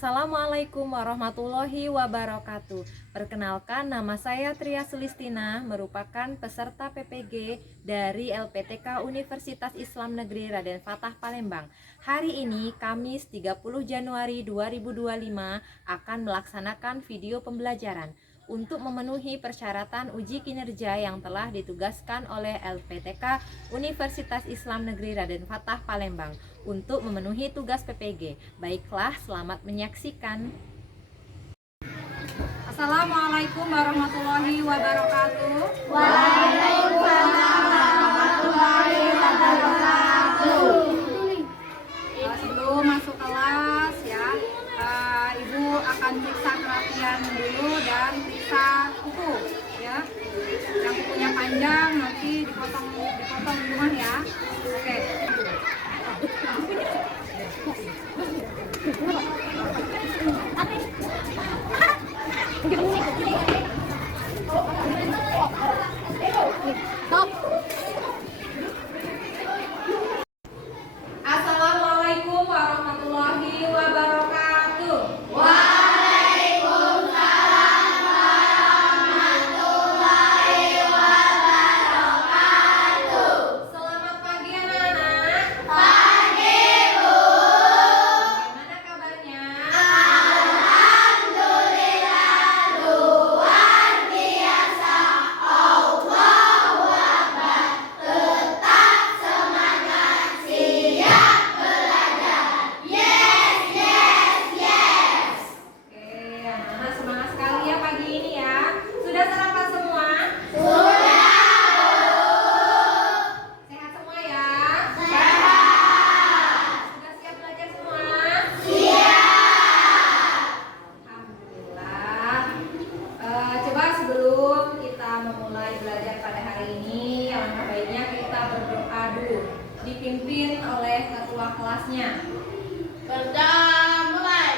Assalamualaikum warahmatullahi wabarakatuh. Perkenalkan, nama saya Tria Sulistina, merupakan peserta PPG dari LPTK Universitas Islam Negeri Raden Fatah Palembang. Hari ini, Kamis 30 Januari 2025, akan melaksanakan video pembelajaran untuk memenuhi persyaratan uji kinerja yang telah ditugaskan oleh LPTK Universitas Islam Negeri Raden Fatah Palembang untuk memenuhi tugas PPG. Baiklah, selamat menyaksikan. Assalamualaikum warahmatullahi wabarakatuh. Waalaikumsalam warahmatullahi wabarakatuh. Sebelum masuk kelas ya, Ibu akan periksa kerapian dulu dan periksa kuku ya. Yang kukunya panjang nanti dipotong di rumah ya. Oke. Assalamualaikum warahmatullahi wabarakatuh. Waalaikumsalam warahmatullahi wabarakatuh. Selamat pagi anak-anak. Pagi, Bu. Bagaimana kabarnya? Alhamdulillah luar biasa. Allahu Akbar. Tetap semangat, siap belajar. Yes, yes, yes. Oke, anak-anak semangat sekali ya pagi ini ya. Sudah sarapan semua? Sudah, Sehat semua ya? Bu. Sehat. Sudah siap belajar semua? Siap. Alhamdulillah. Coba sebelum kita memulai belajar pada hari ini, alangkah baiknya kita berdoa dulu, dipimpin oleh ketua kelasnya. Mulai.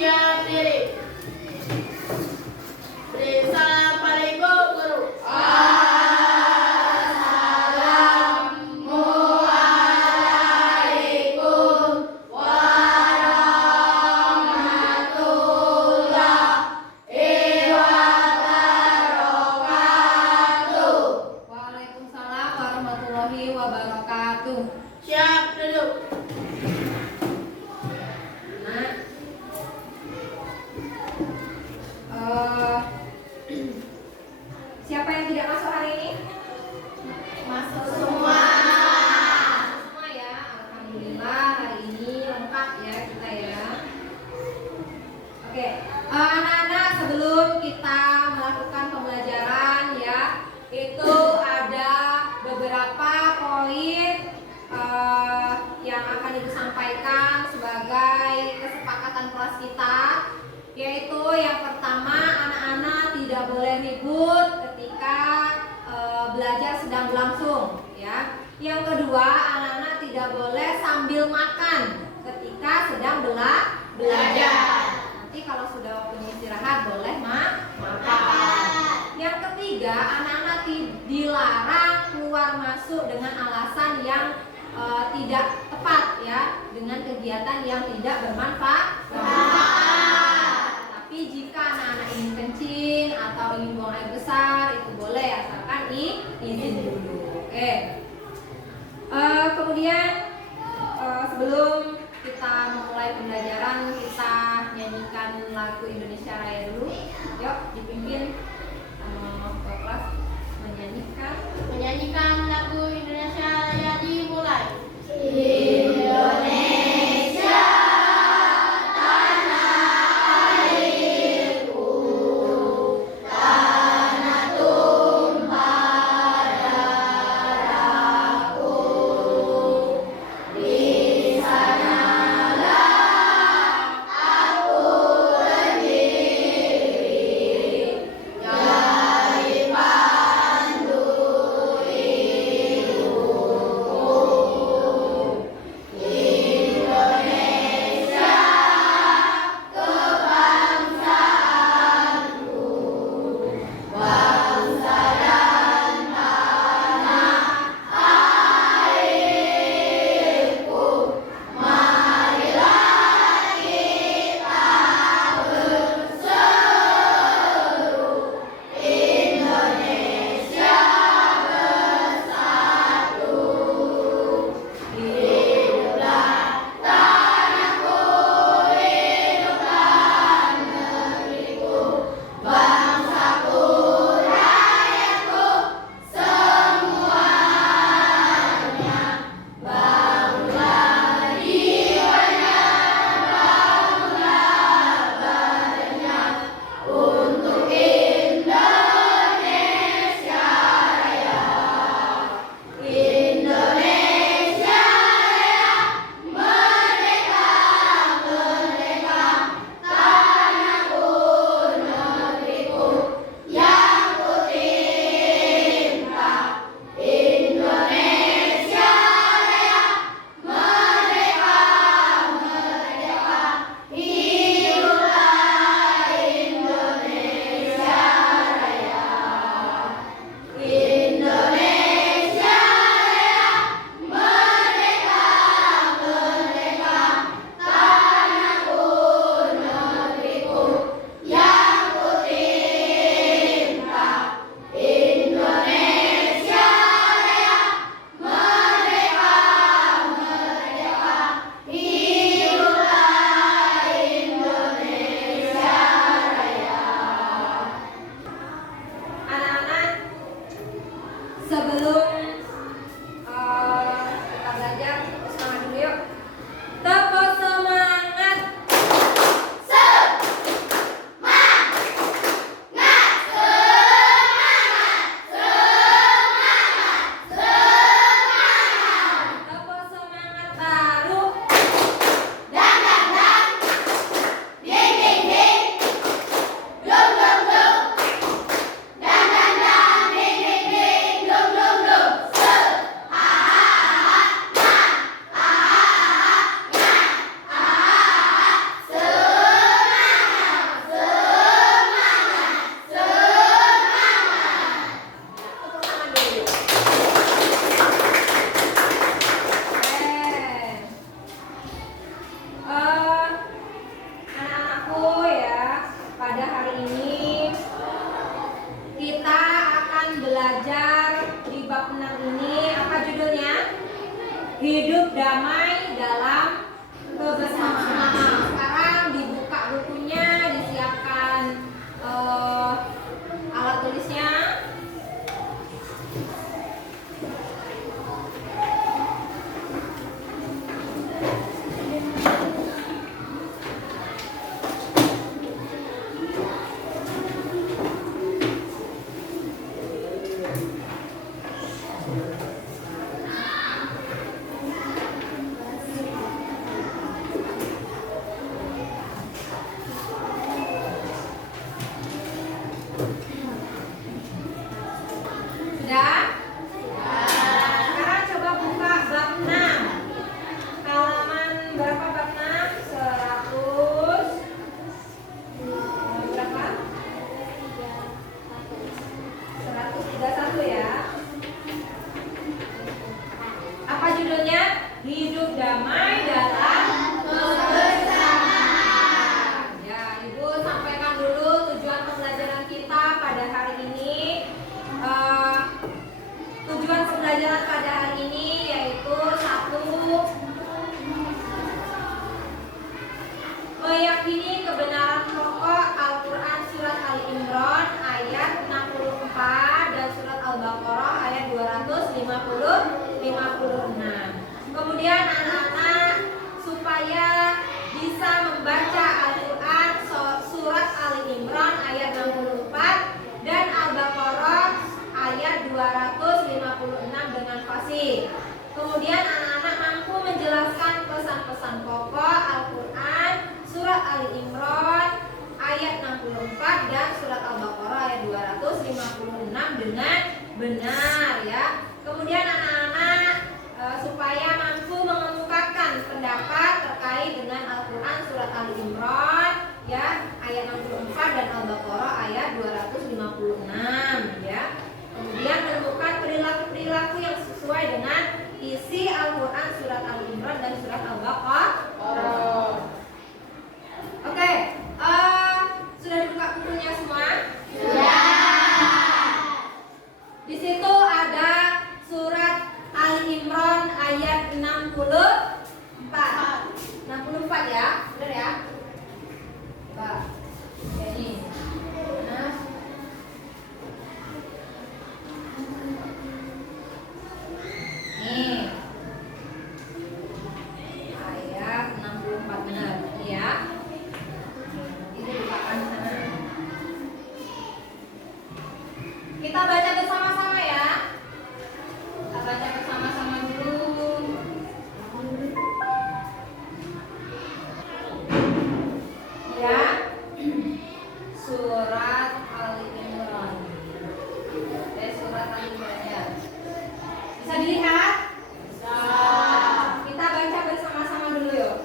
Siap diri. Beri salam paling guru. Assalamualaikum warahmatullahi wabarakatuh. Waalaikumsalam warahmatullahi wabarakatuh. Siap duduk. Nah, eh, siapa yang tidak masuk hari ini? Masuk semua. Semua ya, alhamdulillah hari ini lengkap ya kita ya. Oke, anak-anak, sebelum kita melakukan pembelajaran ya, itu ada beberapa poin yang akan Ibu sampaikan sebagai kesepakatan kelas kita, yaitu yang pertama, anak-anak tidak boleh ribut ketika belajar sedang berlangsung ya. Yang kedua, anak-anak tidak boleh sambil makan ketika sedang belajar. Nanti kalau sudah waktunya istirahat boleh makan. Yang ketiga, anak-anak dilarang keluar masuk dengan alasan yang tidak tepat ya, dengan kegiatan yang tidak bermanfaat. Tapi jika anak-anak ingin kencing atau ingin buang air besar, itu boleh asalkan izin dulu. Oke. Kemudian sebelum kita memulai pembelajaran, kita nyanyikan lagu Indonesia Raya dulu. Yuk, dipimpin ketua kelas Menyanyikan lagu Indonesia Raya dimulai. Indonesia Tanah airku, tanah tumpah darahku, di sana hidup damai dalam kebersamaan. Sekarang dibuka bukunya, disiapkan alat tulisnya. Sudah? Sekarang coba buka bab 6. Halaman berapa bab 6? 100 berapa? 131 ya. Apa judulnya? Hidup damai dalam kebersamaan. Ya, Ibu sampaikan dulu tujuan pembelajaran kita pada hari ini. Tujuan pembelajaran pada hari ini yaitu 1. Meyakini kebenaran pokok Al-Quran surat Al-Imran ayat 64 dan surat Al-Baqarah ayat 256. Kemudian anak-anak supaya bisa membaca Al-Quran surat Al-Imran ayat 64 dan Al-Baqarah ayat 256 dengan fasih. Kemudian anak-anak mampu menjelaskan pesan-pesan pokok Al-Quran surat Al-Imran ayat 64 dan surat Al-Baqarah ayat 256 dengan benar ya. Kemudian anak-anak supaya mampu mengemukakan pendapat terkait dengan Al-Quran surat Al-Imran ya ayat 64 dan Al-Baqarah ayat 256 ya. Kemudian menemukan perilaku-perilaku yang sesuai dengan isi Al-Quran surat Al-Imran dan surat Al-Baqarah. Oke, sudah dibuka bukunya semua? Sudah. Di situ ada surat Al-Imran ayat 64. 64 ya, benar ya? Coba. Ini. Nah. Nih. Ayat 64 benar, ya. Ini bukakan sana. Kita baca bersama-sama ya. Kita baca bersama-sama dulu. Ya. Surat Al-Imran. Surat Al-Imran ya. Bisa dilihat? Bisa. Kita baca bersama-sama dulu yuk.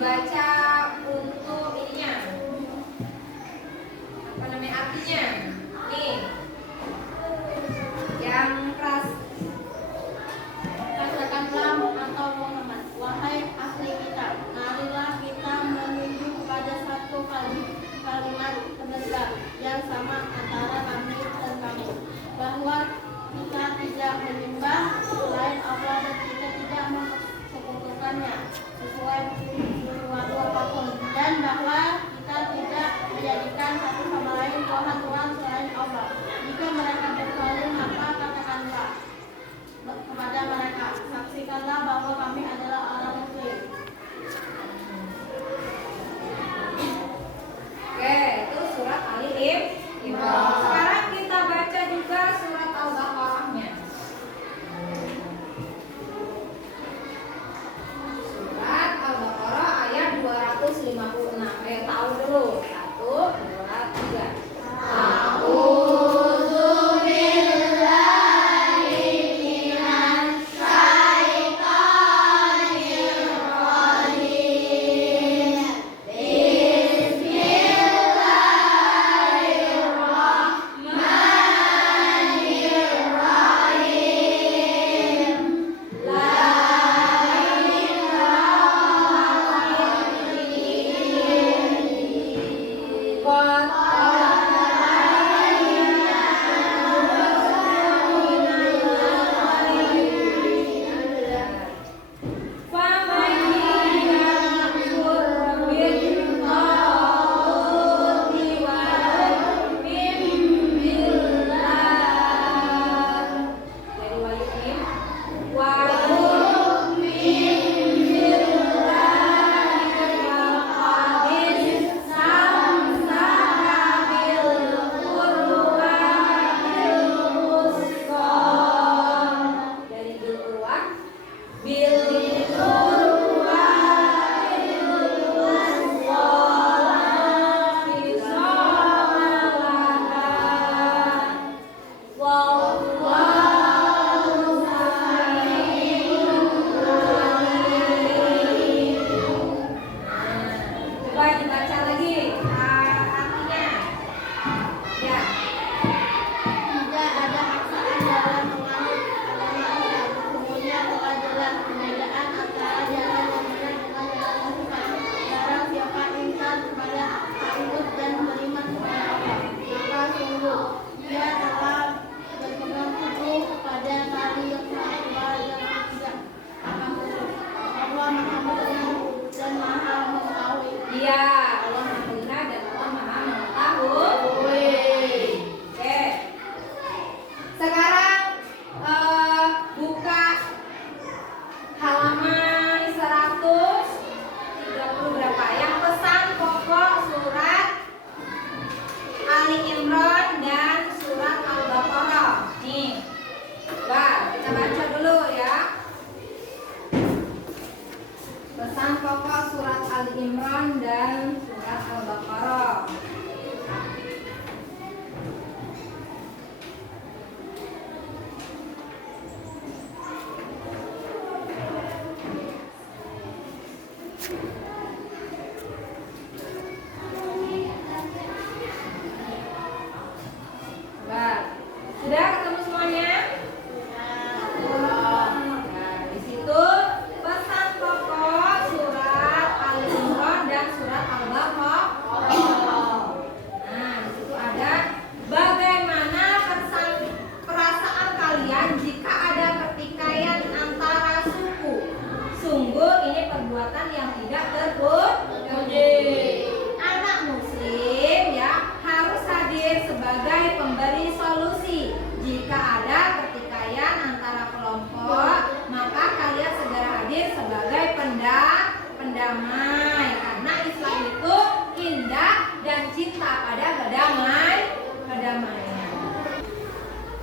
dibaca untuk ininya. Apa namanya artinya? Nih. Yang keras. Katakanlah atau Muhammad, wahai ahli kitab, marilah kita menuju kepada satu kalimat penegak yang sama antara kami dan kamu, bahwa kita tidak menyembah selain Allah dan kita tidak mempersekutukannya sesuai sesuatu apapun, dan bahwa kita tidak menjadikan satu sama lain Tuhan selain Allah. Jika mereka berpaling, maka katakanlah kepada mereka, saksikanlah bahwa kami adalah orang Muslim. Oke, itu surat Ali Imran. Sekarang kita baca juga surat Al-Baqarah-nya. Surat Al-Baqarah ayat 256. Tahu dulu. 1, 2, 3.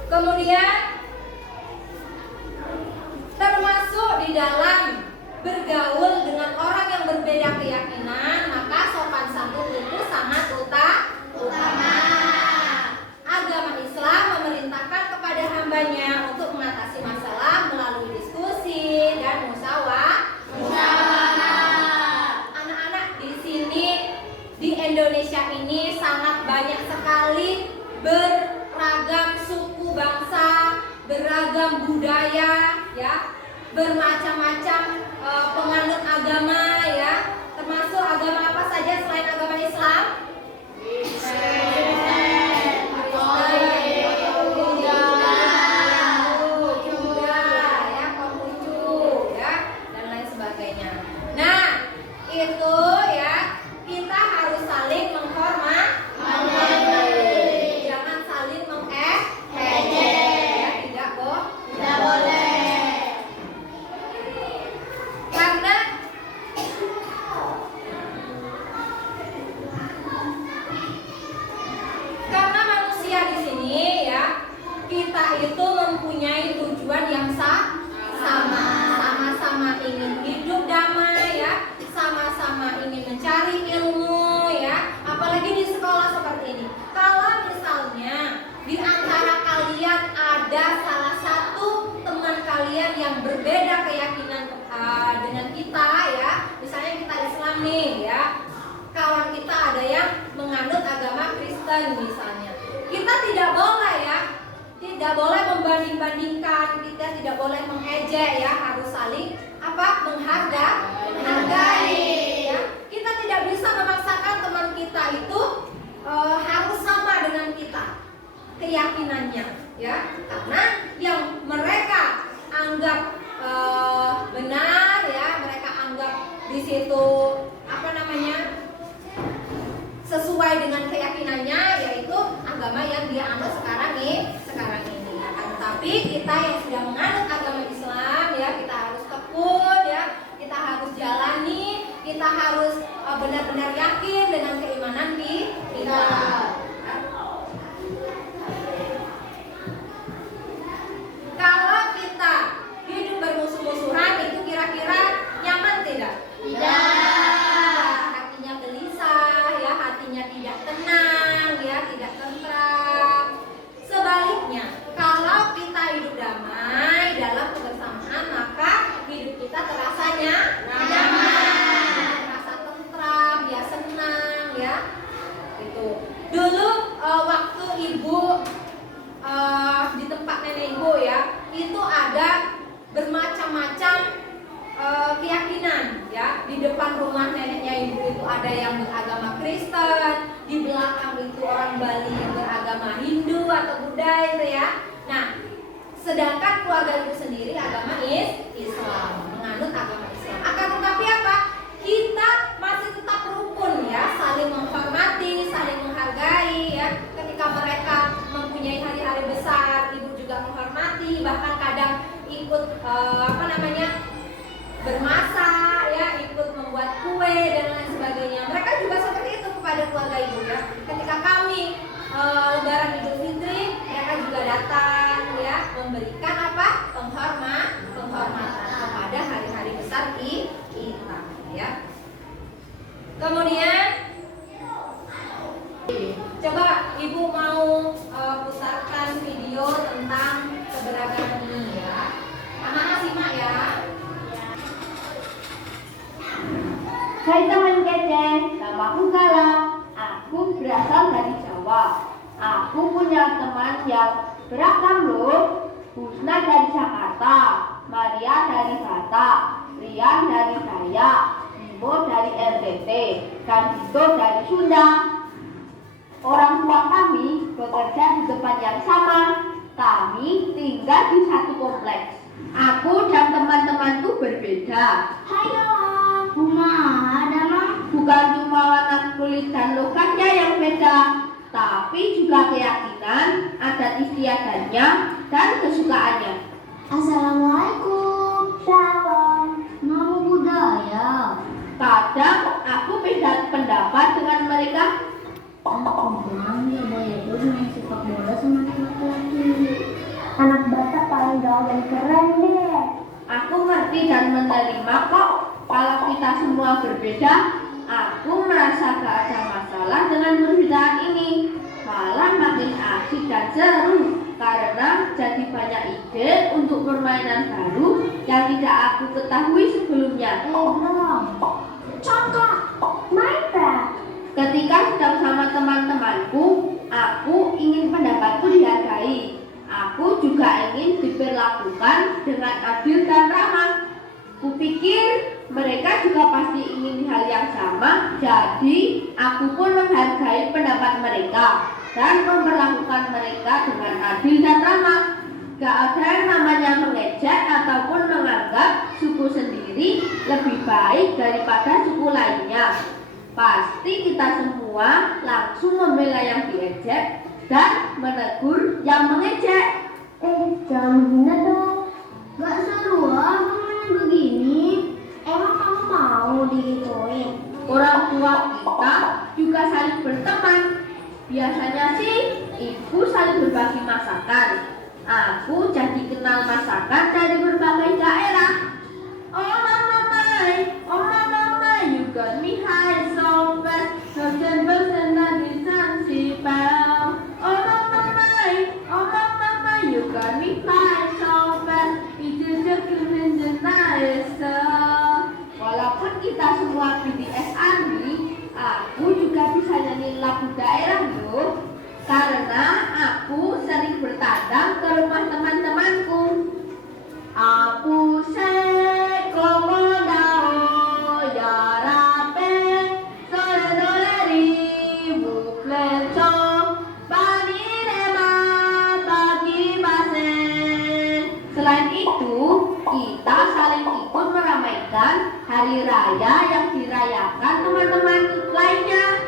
Kemudian termasuk di dalam bergaul dengan orang yang berbeda keyakinan, maka sopan santun itu sangat utama. Agama Islam memerintahkan kepada hambanya untuk mengatasi masalah melalui diskusi dan musyawarah. Indonesia ini sangat banyak sekali beragam suku bangsa, beragam budaya, ya, bermacam-macam penganut agama, ya, termasuk agama apa saja selain agama Islam? Itu ya, kita harus saling menghormati, jangan saling mengejek, ya, tidak boleh. Karena manusia di sini ya, kita itu mempunyai tujuan yang sama-sama ingin hidup damai, ya, sama-sama ingin mencari ilmu, ya, apalagi di sekolah seperti ini. Kalau misalnya di antara kalian ada salah satu teman kalian yang berbeda keyakinan dengan kita, ya, misalnya kita Islam nih, ya, kawan kita ada yang menganut agama Kristen misalnya, kita tidak boleh, ya, tidak boleh membanding-bandingkan, kita tidak boleh mengejek, ya, harus saling menghargai, ya. Kita tidak bisa memaksakan teman kita itu harus sama dengan kita keyakinannya, ya, karena yang mereka anggap benar, ya, mereka anggap di situ sesuai dengan keyakinannya, yaitu agama yang dia anut sekarang ini. Tapi kita yang sudah menganut agama Islam, ya, kita harus tekun, ya, kita harus jalani, kita harus benar-benar yakin dengan keimanan kita. Kalau kita hidup bermusuh-musuhan, itu kira-kira nyaman tidak? Tidak. Hatinya gelisah, ya, hatinya tidak tenang, ya, tidak tentram. Sebaliknya, kalau kita hidup damai dalam kebersamaan, maka hidup kita terasa nyaman, terasa tentram, ya, senang, ya. Itu. Dulu waktu ibu di tempat nenek ibu, ya, itu ada bermacam-macam keyakinan, ya. Di depan rumah neneknya ibu itu ada yang beragama Kristen, di belakang itu orang Bali yang beragama Hindu atau Buddha itu, ya. Nah, sedangkan keluarga ibu sendiri agama Islam, menganut agama Islam. Akan tetapi apa? Kita masih tetap rukun, ya, saling menghormati, saling menghargai, ya. Ketika mereka mempunyai hari-hari besar, ibu juga menghormati, bahkan kadang ikut bermasak, ya, ikut membuat kue dan lain sebagainya. Mereka juga seperti itu kepada keluarga ibu, ya. Ketika kami Lebaran Idul Fitri, mereka juga datang, ya, memberikan penghormatan kepada hari-hari besar kita, ya. Kemudian coba ibu mau putarkan video tentang keberagaman ini, ya. Anak-anak simak, ya. Hai teman kece, namaku Kala. Aku berasal dari Jawa. Aku punya teman yang beragam loh. Husna dari Jakarta, Maria dari Batak, Rian dari Dayak, Bimo dari NTT, dan Dito dari Sunda. Orang tua kami bekerja di tempat yang sama. Kami tinggal di satu kompleks. Aku dan teman-temanku berbeda. Hai Bunga, ada mah? Bukan cuma warna kulit dan logatnya yang beda, tapi juga keyakinan, adat istiadatnya, dan kesukaannya. Assalamualaikum. Salam. Nama budaya. Kadang aku beda pendapat dengan mereka. Aku bilang ya boy itu main sepak bola sama laki-laki. Anak Batak paling gaul dan keren deh. Aku ngerti dan menerima kok. Kalau kita semua berbeda, aku merasa gak ada masalah dengan perbedaan ini. Malah makin asik dan seru, karena jadi banyak ide untuk permainan baru yang tidak aku ketahui sebelumnya. Contoh, Minecraft. Ketika sedang sama teman-temanku, aku ingin pendapatku dihargai. Aku juga ingin diperlakukan dengan adil dan ramah. Kupikir mereka juga pasti ingin hal yang sama, jadi aku pun menghargai pendapat mereka dan memperlakukan mereka dengan adil dan ramah. Gak ada yang namanya mengejek ataupun menganggap suku sendiri lebih baik daripada suku lainnya. Pasti kita semua langsung membela yang diejek dan menegur yang mengejek. Jangan menghina dong. Gak seru ngomongin begini. Emang kamu mau digituin? Orang tua kita juga saling berteman. Biasanya sih ibu saling berbagi masakan. Aku jadi kenal masakan dari berbagai daerah. Oh mama, you got me high so fast. Dosen dari Zanzibar. Oh mama, you got me high so fast. It's just walaupun kita semua BTS Army, aku juga bisa nyanyi lagu daerah loh. Karena aku sering bertandang ke rumah teman-temanku. Aku sekomodao ya rape soledolari buklenco panirema bagi basen. Selain itu, kita saling ikut meramaikan hari raya yang dirayakan teman-teman lainnya.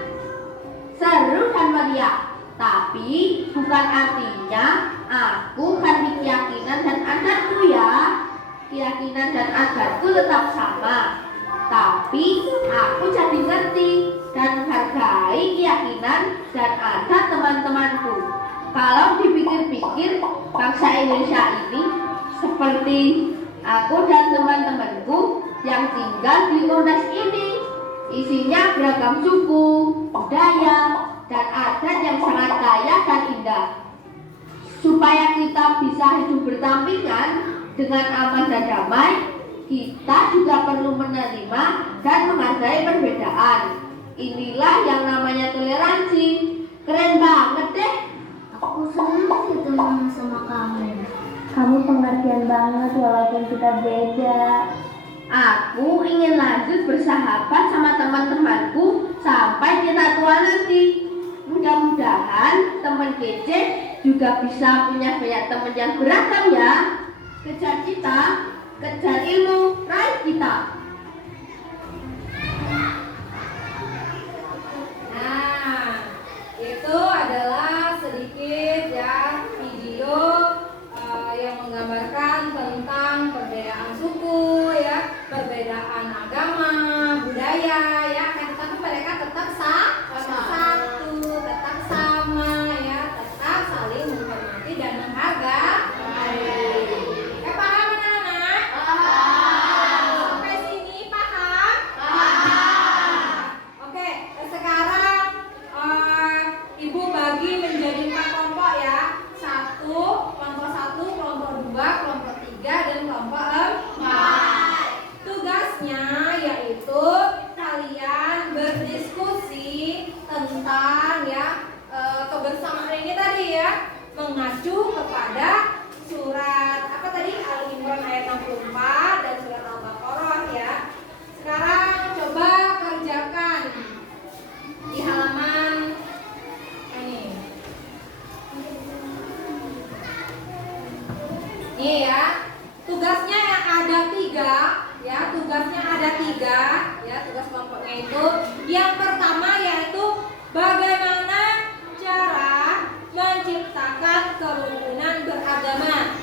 Seru dan meriah. Tapi bukan artinya aku kan keyakinan dan adatku ya. Keyakinan dan adatku tetap sama. Tapi aku jadi ngerti dan menghargai keyakinan dan adat teman-temanku. Kalau dipikir-pikir, bangsa Indonesia ini seperti aku dan teman-temanku yang tinggal di Unes ini. Isinya beragam suku, budaya, dan adat yang sangat kaya dan indah. Supaya kita bisa hidup berdampingan dengan aman dan damai, kita juga perlu menerima dan menghargai perbedaan. Inilah yang namanya toleransi. Keren banget deh. Aku senang ketemu sama kamu. Kamu pengertian banget walaupun kita beda. Aku ingin lanjut bersahabat sama teman-temanku sampai kita tua nanti. Mudah-mudahan teman kece juga bisa punya banyak teman yang beragam ya. Kejar cita, kejar ilmu, raih kita. Nah, itu adalah sedikit ya video yang menggambarkan tentang perbedaan suku ya, perbedaan agama, budaya ya, tetapi mereka tetap satu, tetap sama ya, tetap saling menghormati dan menghargai. Paham anak-anak? Sampai sini paham? Oke, sekarang Ibu bagi menjadi 4 kelompok ya. Kelompok 1, kelompok 2, kelompok 3, dan kelompok 4. Tugasnya yaitu kalian berdiskusi tentang ya kebersamaan ini tadi ya, mengacu kepada surat apa tadi, Al-Imran ayat 64 dan surat Al-Baqarah ya. Sekarang coba kerjakan di halaman ini. Nih ya, tugasnya yang ada 3 ya, tugasnya ada 3 ya, tugas kelompoknya itu. Yang pertama yaitu bagaimana cara menciptakan kerukunan beragama.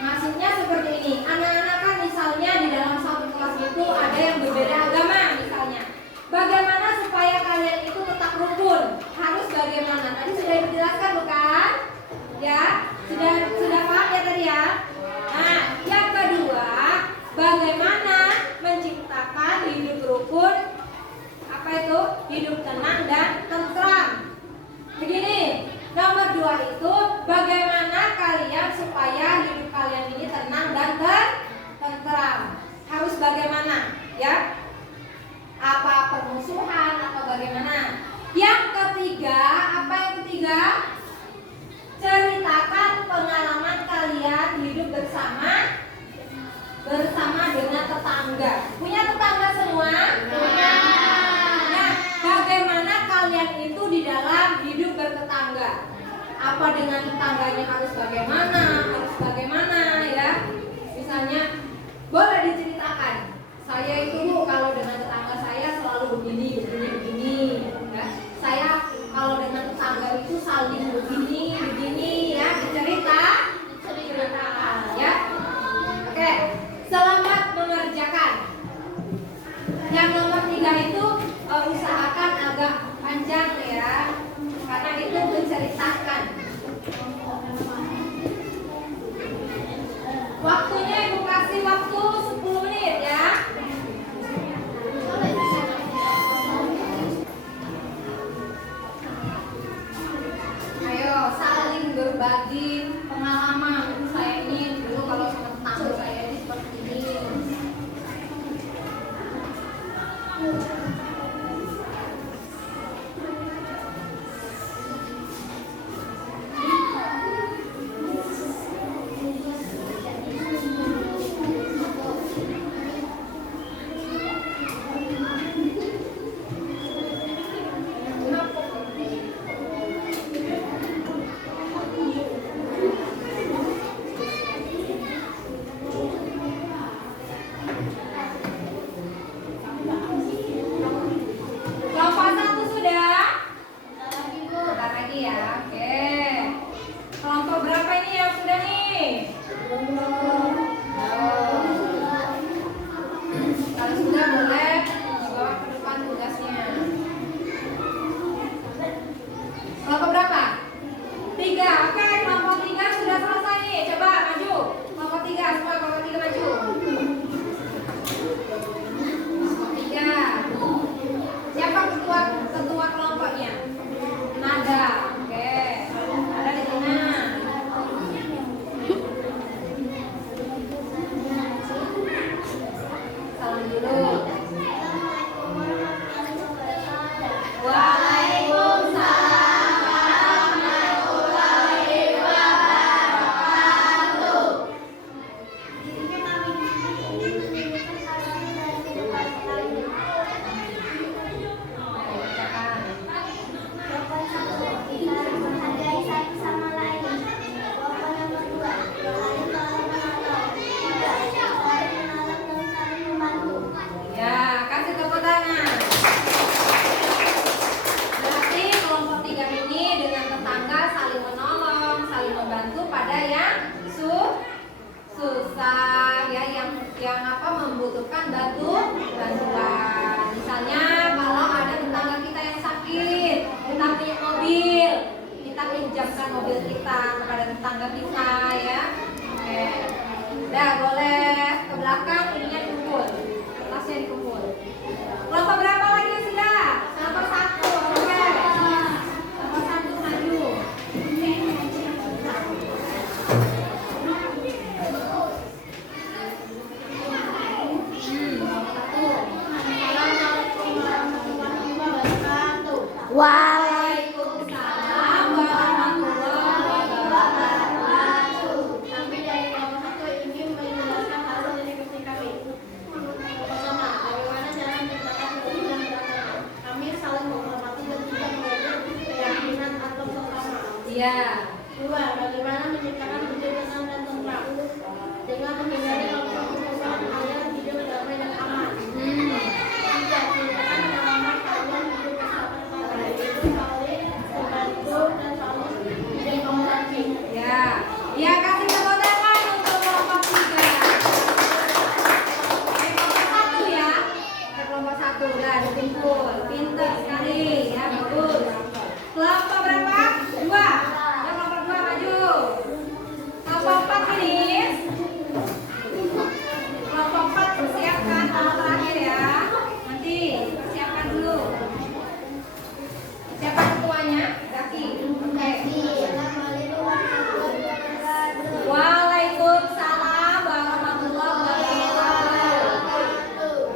Maksudnya seperti ini, anak-anak kan misalnya di dalam satu kelas itu ada yang berbeda agama misalnya. Bagaimana supaya kalian itu tetap rukun? Harus bagaimana? Tadi sudah dijelaskan bukan? Ya, sudah paham ya tadi ya? Nah, yang kedua, bagaimana menciptakan hidup rukun? Apa itu? Hidup tenang dan tentram. Begini, nomor 2 itu bagaimana kalian supaya hidup kalian ini tenang dan tentram. Harus bagaimana? Ya? Apa permusuhan atau bagaimana? dengan tetangganya harus bagaimana ya. Misalnya boleh diceritakan, saya itu Bu, kalau dengan tetangga saya selalu begini ya. Saya kalau dengan tetangga itu saling begini ya, diceritakan ya. Oke, selamat mengerjakan. Yang nomor 3 itu usahakan agak panjang ya, karena itu menceritakan. Waktunya Ibu kasih waktu 10 menit ya. Ayo saling berbagi pengalaman. Saya ini dulu kalau sama tetangga saya ini seperti ini. Kelompok 1 sudah? Bentar lagi ya. Oke. Kelompok berapa ini yang sudah nih? Kalau sudah boleh dibawa ke depan tugasnya. Kelompok berapa? 3. Oke, kelompok 3 sudah selesai nih. Coba maju. Kelompok 3, semua kelompok 3 maju. Kelompok 3. Siapa ketua kelompoknya? Nada. Oke. Ada di sana. Salam dulu. Waalaikumsalam warahmatullahi wabarakatuh. Ya, kasih tepuk tangan. Berarti kelompok 3 ini dengan tetangga saling menolong, saling membantu pada yang susah ya, yang apa membutuhkan bantuan. Misalnya kalau ada tetangga kita yang sakit, kita punya mobil, kita pinjamkan mobil kita kepada tetangga kita ya. Oke. Udah boleh ke belakang, ininya dikumpul. Kertasnya dikumpul. Kelompok berapa lagi yang sudah? Kelompok 1. Oke. Kelompok 1 maju. Waalaikumsalam warahmatullahi wabarakatuh. Kami dari kelompok 1 ingin menjelaskan hal dari kursi kami. Pertama, bagaimana cara menciptakan hubungan beragama. Kami saling menghormati dan tidak mengajar keyakinan atau sesama. Iya. 2. Bagaimana menciptakan kejujuran dan tentram dengan menghindari kelompok-kelompok agar hidup damai dan aman. 3. Menciptakan pengalaman kalian hidup bersama-sama, yaitu saling membantu dan saling berkomunikasi. Ya. Ya, kasih tepuk tangan untuk kelompok 3. Kelompok 1 ya. Kelompok 1 udah dikumpul. Pintar sekali ya, bagus. Kelompok berapa? 2. Ya, kelompok 2 maju. Kelompok 4 finish. Kelompok 4 persiapkan tahap terakhir ya. Nanti persiapkan dulu. Siapa ketuanya? Zaki. Oke. Waalaikumsalam warahmatullahi wabarakatuh.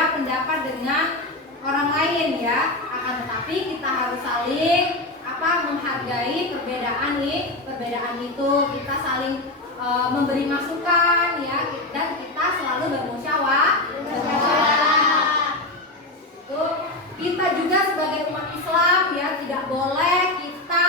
berbeda pendapat dengan orang lain ya. Akan tetapi kita harus saling menghargai perbedaan itu. Kita saling memberi masukan ya, dan kita selalu bermusyawarah. Kita juga sebagai umat Islam ya tidak boleh kita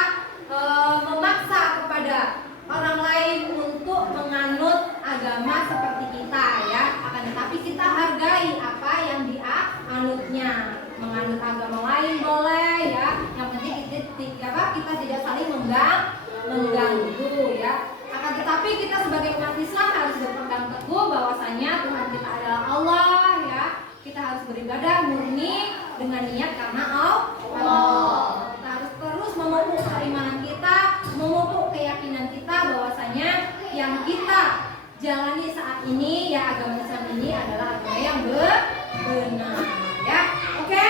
memaksa kepada orang lain untuk menganut agama seperti kita ya. Akan tetapi kita hargai apa yang dia anutnya. Menganut agama lain boleh ya. Yang penting kita tidak saling mengganggu ya. Akan tetapi kita sebagai umat Islam harus berpegang teguh bahwasanya Tuhan kita adalah Allah ya. Kita harus beribadah murni dengan niat karena Allah. Kita harus terus memupuk keimanan kita, memupuk keyakinan kita bahwasanya yang kita jalani saat ini ya, agama Islam ini adalah agama yang benar ya. Oke?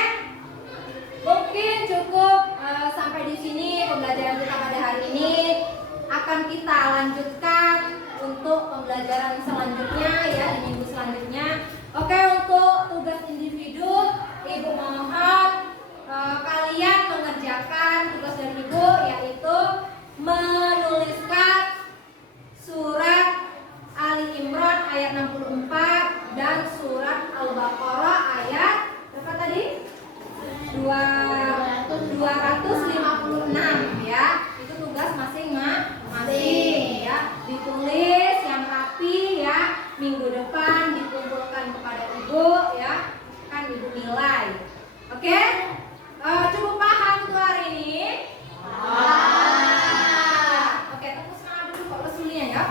Mungkin cukup sampai di sini pembelajaran kita pada hari ini. Akan kita lanjutkan untuk pembelajaran selanjutnya ya, di minggu selanjutnya. Oke, untuk tugas individu, Ibu mohon kalian mengerjakan tugas dari Ibu, yaitu menuliskan surat Ali Imran ayat 64 dan surat Al-Baqarah ayat berapa tadi? 256 ya. Itu tugas masing-masing ya. Ditulis yang rapi ya. Minggu depan dikumpulkan kepada Ibu ya. Kan Ibu nilai. Oke? Cukup paham untuk hari ini? Oke, tepuk tangan dulu kok lesulinya ya.